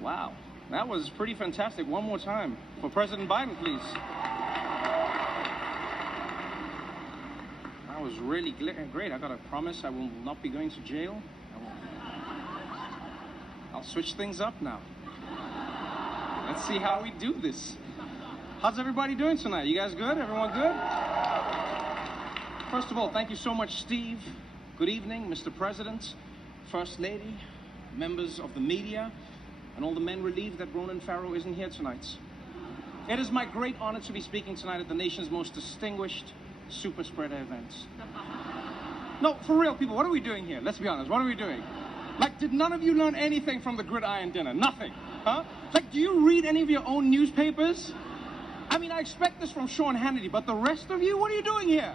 Wow, that was pretty fantastic. One more time for President Biden, please. That was really great. I gotta promise I will not be going to jail. I'll switch things up now. Let's see how we do this. How's everybody doing tonight? You guys good? Everyone good? First of all, thank you so much, Steve. Good evening, Mr. President, First Lady, members of the media, and all the men relieved that Ronan Farrow isn't here tonight. It is my great honor to be speaking tonight at the nation's most distinguished super spreader event. No, for real, people, what are we doing here? Let's be honest, what are we doing? Like, did none of you learn anything from the Gridiron Dinner? Nothing, huh? Like, do you read any of your own newspapers? I mean, I expect this from Sean Hannity, but the rest of you, what are you doing here?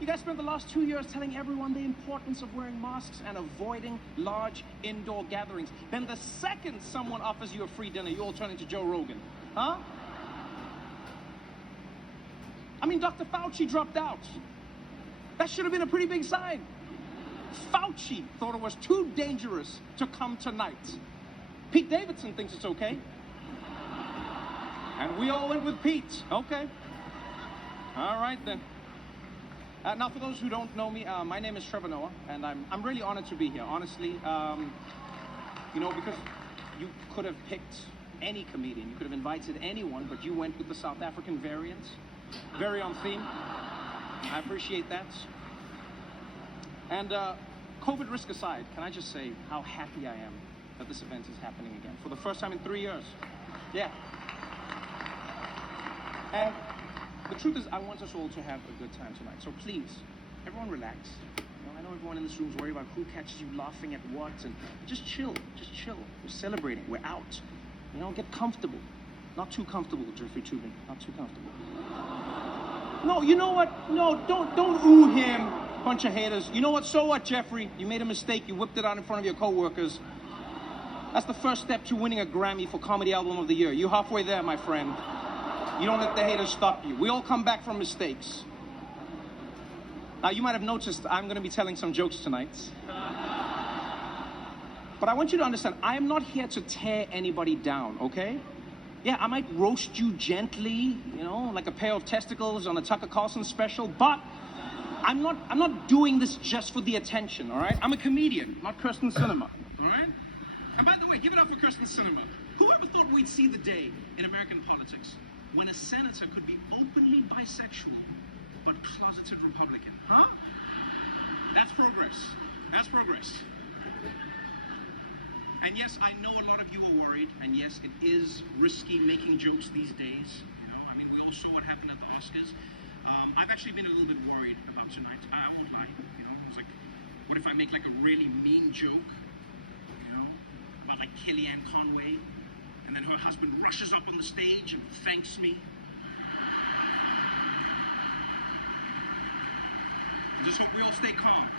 You guys spent the last 2 years telling everyone the importance of wearing masks and avoiding large indoor gatherings. Then the second someone offers you a free dinner, you all turn into Joe Rogan, huh? I mean, Dr. Fauci dropped out. That should have been a pretty big sign. Fauci thought it was too dangerous to come tonight. Pete Davidson thinks it's okay. And we all went with Pete. Okay. All right, then. Now, for those who don't know me, my name is Trevor Noah, and I'm really honored to be here, honestly. You know, because you could have picked any comedian, you could have invited anyone, but you went with the South African variant. Very on theme. I appreciate that. And COVID risk aside, can I just say how happy I am that this event is happening again for the first time in 3 years. Yeah. And the truth is, I want us all to have a good time tonight. So please, everyone relax. You know, I know everyone in this room is worried about who catches you laughing at what, and just chill, just chill. We're celebrating, we're out. You know, get comfortable. Not too comfortable, Jeffrey Toobin, not too comfortable. No, you know what? No, don't ooh him, bunch of haters. You know what? So what, Jeffrey? You made a mistake, you whipped it out in front of your coworkers. That's the first step to winning a Grammy for Comedy Album of the Year. You're halfway there, my friend. You don't let the haters stop you. We all come back from mistakes. Now, you might have noticed I'm going to be telling some jokes tonight. But I want you to understand, I am not here to tear anybody down, okay? Yeah, I might roast you gently, you know, like a pair of testicles on a Tucker Carlson special, but I'm not doing this just for the attention, all right? I'm a comedian, not Kirsten Sinema, all right? And by the way, give it up for Kirsten Sinema. Whoever thought we'd see the day in American politics when a senator could be openly bisexual, but closeted Republican, huh? That's progress. That's progress. And yes, I know a lot of you are worried, and yes, it is risky making jokes these days. You know, I mean, we all saw what happened at the Oscars. I've actually been a little bit worried about tonight. I won't lie. You know, I was like, what if I make like a really mean joke? You know, about like Kellyanne Conway, and then her husband rushes up on the stage and thanks me. I just hope we all stay calm.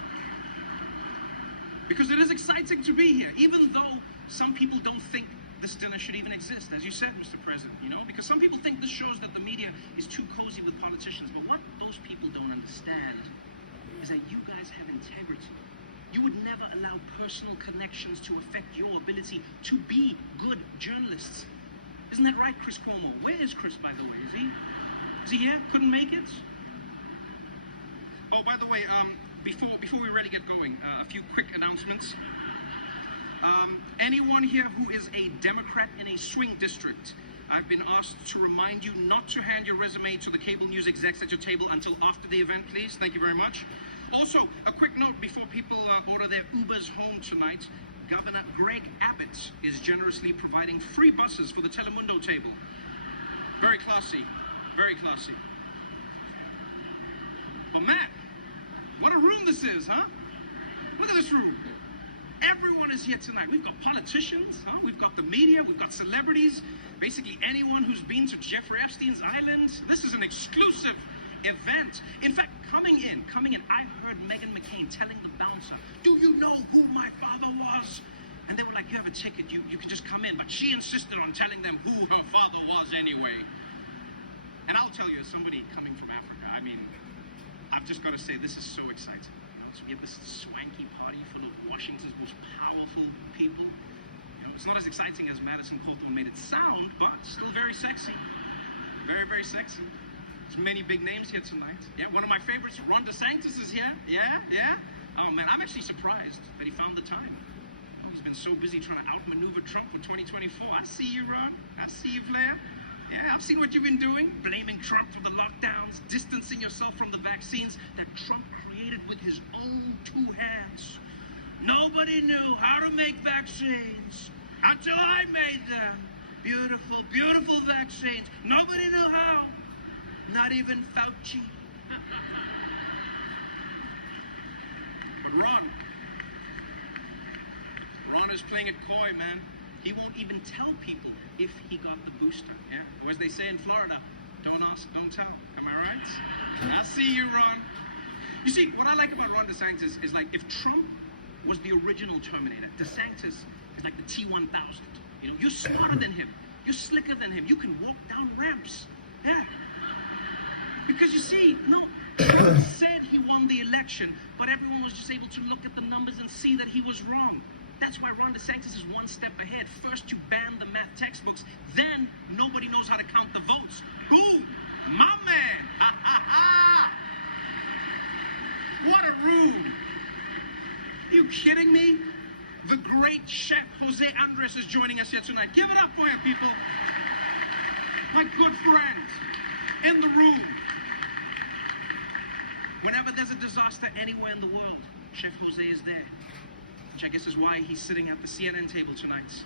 Because it is exciting to be here, even though some people don't think this dinner should even exist, as you said, Mr. President, you know? Because some people think this shows that the media is too cozy with politicians, but what those people don't understand is that you guys have integrity. You would never allow personal connections to affect your ability to be good journalists. Isn't that right, Chris Cuomo? Where is Chris, by the way? Is he here? Couldn't make it? Oh, by the way, before we really get going, a few quick announcements. Anyone here who is a Democrat in a swing district, I've been asked to remind you not to hand your resume to the cable news execs at your table until after the event, please. Thank you very much. Also, a quick note before people order their Ubers home tonight. Governor Greg Abbott is generously providing free buses for the Telemundo table. Very classy. Very classy. Oh, Matt, what a room this is, huh? Look at this room. Everyone is here tonight. We've got politicians, huh? We've got the media, we've got celebrities, basically anyone who's been to Jeffrey Epstein's island. This is an exclusive event. In fact, coming in, I heard Meghan McCain telling the bouncer, "Do you know who my father was?" And they were like, "You have a ticket, you could just come in." But she insisted on telling them who her father was anyway. And I'll tell you, as somebody coming from Africa, I mean, I've just got to say, this is so exciting. So we have this swanky party full of Washington's most powerful people. You know, it's not as exciting as Madison Cawthorn made it sound, but still very sexy. Very, very sexy. There's many big names here tonight. Yeah, one of my favorites, Ron DeSantis, is here. Yeah. Oh man, I'm actually surprised that he found the time. He's been so busy trying to outmaneuver Trump for 2024. I see you, Ron. I see you, Blair. Yeah, I've seen what you've been doing. Blaming Trump for the lockdowns, distancing yourself from the vaccines that Trump created with his own two hands. Nobody knew how to make vaccines until I made them. Beautiful, beautiful vaccines. Nobody knew how. Not even Fauci. Ron is playing it coy, man. He won't even tell people if he got the booster. Yeah? Or as they say in Florida, don't ask, don't tell. Am I right? I see you, Ron. You see, what I like about Ron DeSantis is like if Trump was the original Terminator, DeSantis is like the T-1000. You know, you're smarter than him. You're slicker than him. You can walk down ramps. Yeah. Because you see, no, Trump said he won the election, but everyone was just able to look at the numbers and see that he was wrong. That's why Ron DeSantis is one step ahead. First, you ban the math textbooks. Then, nobody knows how to count the votes. Who? My man. Ha, ha, ha. What a rude. Are you kidding me? The great chef Jose Andres is joining us here tonight. Give it up for you, people. My good friend in the room. Whenever there's a disaster anywhere in the world, Chef Jose is there. Which I guess is why he's sitting at the CNN table tonight.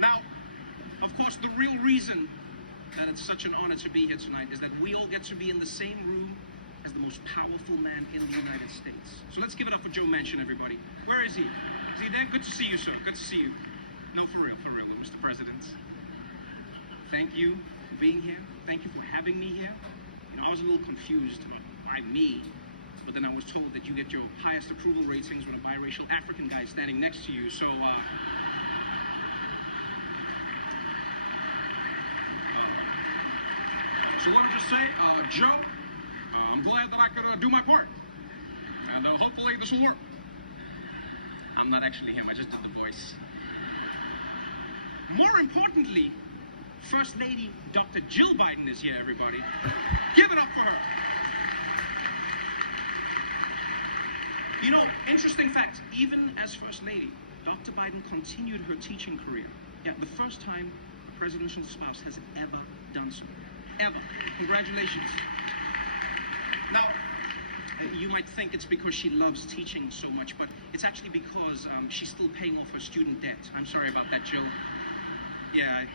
Now, of course, the real reason that it's such an honor to be here tonight is that we all get to be in the same room as the most powerful man in the United States. So let's give it up for Joe Manchin, everybody. Where is he? Is he there? Good to see you, sir. Good to see you. No, for real, Mr. President. Thank you for being here. Thank you for having me here. You know, I was a little confused. Why me? But then I was told that you get your highest approval ratings when a biracial African guy is standing next to you. So, let me just say, Joe, I'm glad that I could do my part. And hopefully this will work. I'm not actually him, I just did the voice. More importantly, First Lady Dr. Jill Biden is here, everybody. Give it up for her. You know, interesting fact, even as First Lady, Dr. Biden continued her teaching career. Yeah, the first time a presidential spouse has ever done so. Ever. Congratulations. Now, you might think it's because she loves teaching so much, but it's actually because she's still paying off her student debt. I'm sorry about that, Jill. Yeah, I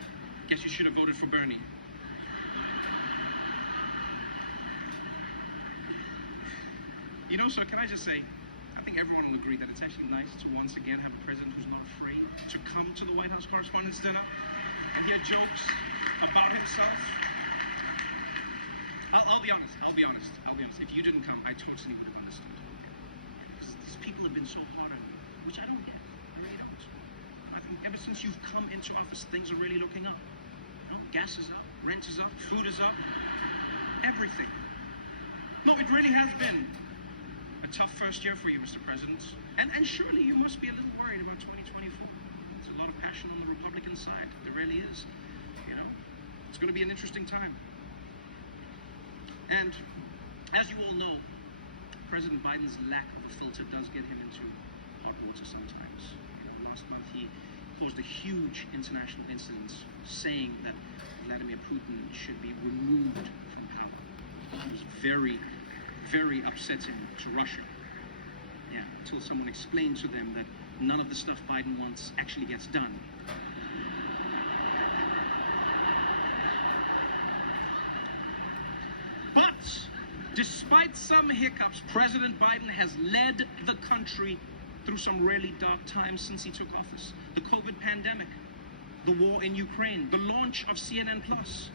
guess you should have voted for Bernie. You know, sir, can I just say, I think everyone will agree that it's actually nice to once again have a president who's not afraid to come to the White House Correspondents' Dinner and hear jokes about himself. I'll be honest. If you didn't come, I totally would have understood. Because these people have been so hard on me, which I don't get. I really don't. I think ever since you've come into office, things are really looking up. You know, gas is up, rent is up, food is up, everything. No, it really has been a tough first year for you, Mr. President. And surely you must be a little worried about 2024. There's a lot of passion on the Republican side. There really is. You know, it's going to be an interesting time. And as you all know, President Biden's lack of a filter does get him into hot water sometimes. You know, last month he caused a huge international incident saying that Vladimir Putin should be removed from power. It was very, very upsetting to Russia. Yeah, until someone explained to them that none of the stuff Biden wants actually gets done. Despite some hiccups, President Biden has led the country through some really dark times since he took office. The COVID pandemic, the war in Ukraine, the launch of CNN Plus,